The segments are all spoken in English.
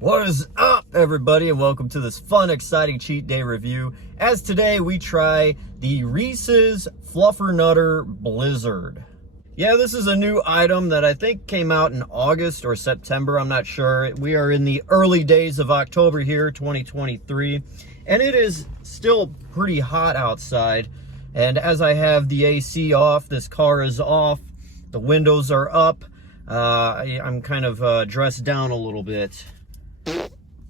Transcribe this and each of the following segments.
What is up, everybody, and welcome to this fun, exciting cheat day review. As today we try the Reese's Fluffernutter Blizzard. Yeah, this is a new item that I think came out in August or September, I'm not sure. We are in the early days of October here, 2023, and it is still pretty hot outside. And as I have the AC off, this car is off, the windows are up, I'm kind of dressed down a little bit.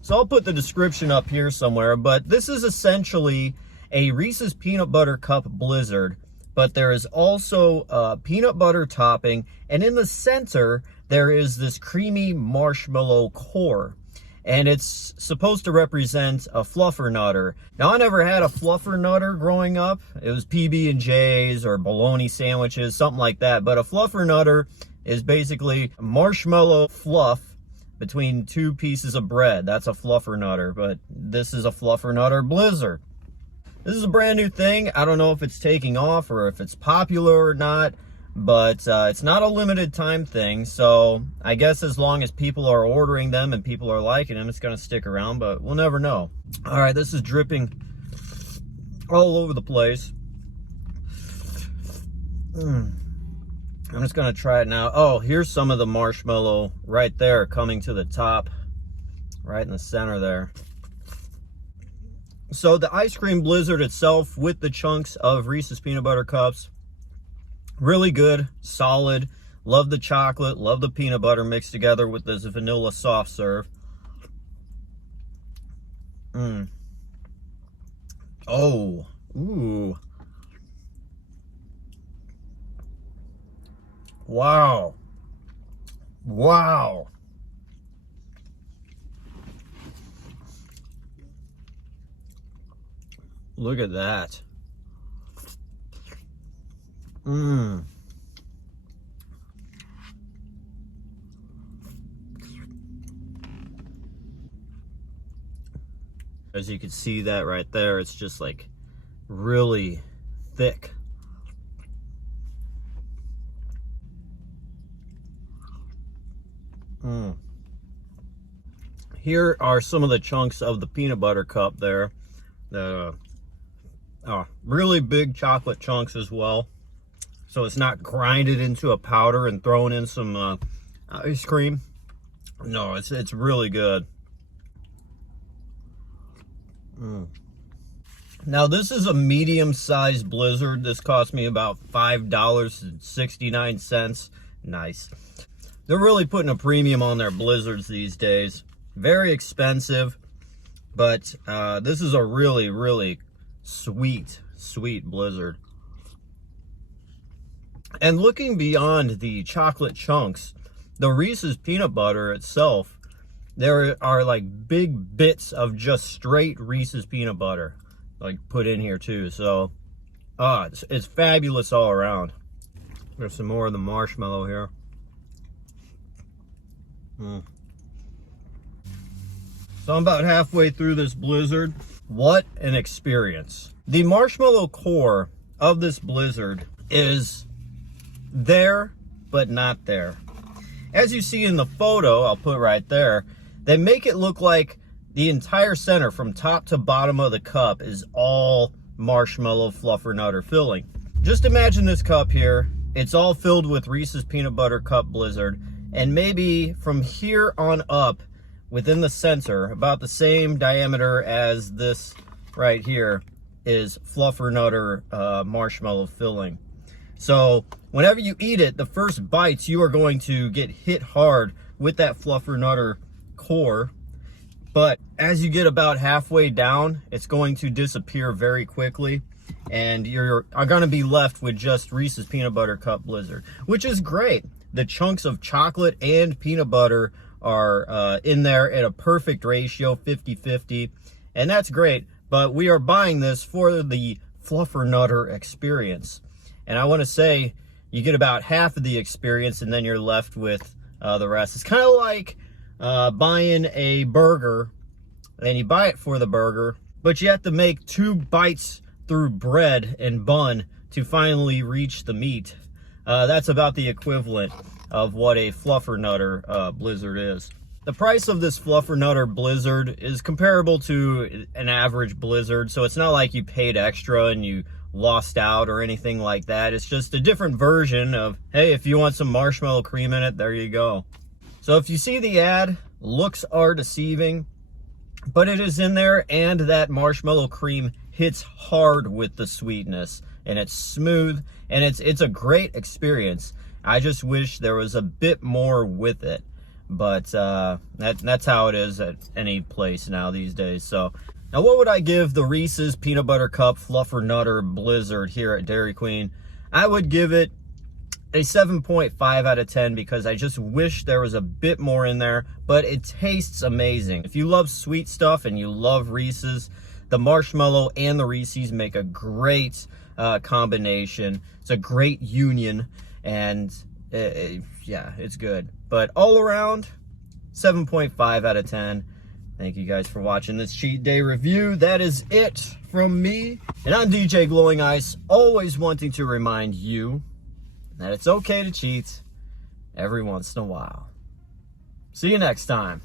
So I'll put the description up here somewhere, but this is essentially a Reese's Peanut Butter Cup Blizzard, but there is also a peanut butter topping, and in the center, there is this creamy marshmallow core, and it's supposed to represent a Fluffernutter. Now, I never had a Fluffernutter growing up. It was PB&Js or bologna sandwiches, something like that, but a Fluffernutter is basically marshmallow fluff between two pieces of bread. That's a Fluffernutter, but this is a Fluffernutter Blizzard. This is a brand new thing. I don't know if it's taking off or if it's popular or not, but it's not a limited time thing, so I guess as long as people are ordering them and people are liking them, it's gonna stick around, but we'll never know. All right, this is dripping all over the place. I'm just gonna try it now. Oh, here's some of the marshmallow right there coming to the top, right in the center there. So the ice cream Blizzard itself with the chunks of Reese's Peanut Butter Cups, really good, solid. Love the chocolate, love the peanut butter mixed together with this vanilla soft serve. Oh, ooh. Wow. Wow. Look at that. As you can see that right there, it's just like really thick. Here are some of the chunks of the peanut butter cup there. Really big chocolate chunks as well. So it's not grinded into a powder and thrown in some ice cream. No, it's really good. Now this is a medium-sized Blizzard. This cost me about $5.69. Nice. They're really putting a premium on their Blizzards these days. Very expensive, but this is a really, really sweet Blizzard. And looking beyond the chocolate chunks, the Reese's peanut butter itself, there are like big bits of just straight Reese's peanut butter, like put in here too. So, it's fabulous all around. There's some more of the marshmallow here. So I'm about halfway through this Blizzard. What an experience. The marshmallow core of this Blizzard is there, but not there. As you see in the photo, I'll put right there, they make it look like the entire center from top to bottom of the cup is all marshmallow Fluffernutter filling. Just imagine this cup here. It's all filled with Reese's Peanut Butter Cup Blizzard, and maybe from here on up, within the center, about the same diameter as this right here, is Fluffernutter marshmallow filling. So whenever you eat it, the first bites, you are going to get hit hard with that Fluffernutter core. But as you get about halfway down, it's going to disappear very quickly, and you're going to be left with just Reese's Peanut Butter Cup Blizzard, which is great. The chunks of chocolate and peanut butter are in there at a perfect ratio, 50-50, and that's great. But we are buying this for the Fluffernutter experience, and I want to say you get about half of the experience, and then you're left with the rest. It's kind of like buying a burger, and you buy it for the burger, but you have to make 2 bites through bread and bun to finally reach the meat. That's about the equivalent of what a Fluffernutter Blizzard is. The price of this Fluffernutter Blizzard is comparable to an average Blizzard, so it's not like you paid extra and you lost out or anything like that. It's just a different version of, hey, if you want some marshmallow cream in it, there you go. So if you see the ad, looks are deceiving, but it is in there, and that marshmallow cream hits hard with the sweetness, and it's smooth, and it's a great experience. I just wish there was a bit more with it, but that's how it is at any place now these days. So now, what would I give the Reese's Peanut Butter Cup Fluffernutter Blizzard here at Dairy Queen? I would give it a 7.5 out of 10 because I just wish there was a bit more in there, but it tastes amazing. If you love sweet stuff and you love Reese's, the marshmallow and the Reese's make a great combination. It's a great union, and yeah, it's good. But all around, 7.5 out of 10. Thank you guys for watching this cheat day review. That is it from me. And I'm DJ Glowing Ice, always wanting to remind you that it's okay to cheat every once in a while. See you next time.